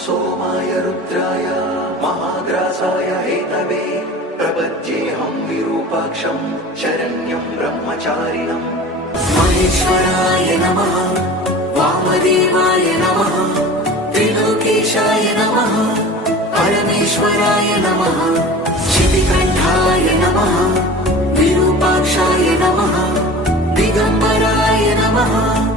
सोमाय रुद्राय महाग्रासाय हेतवे प्रपद्येऽहं विरूपाक्षं शरण्यं ब्रह्मचारिणम्। महेश्वराय नमः, वामदेवाय नमः, त्रिलोकेशाय नमः, परमेश्वराय नमः, शितिकण्ठाय नमः, विरूपाक्षाय नमः, दिगम्बराय नमः,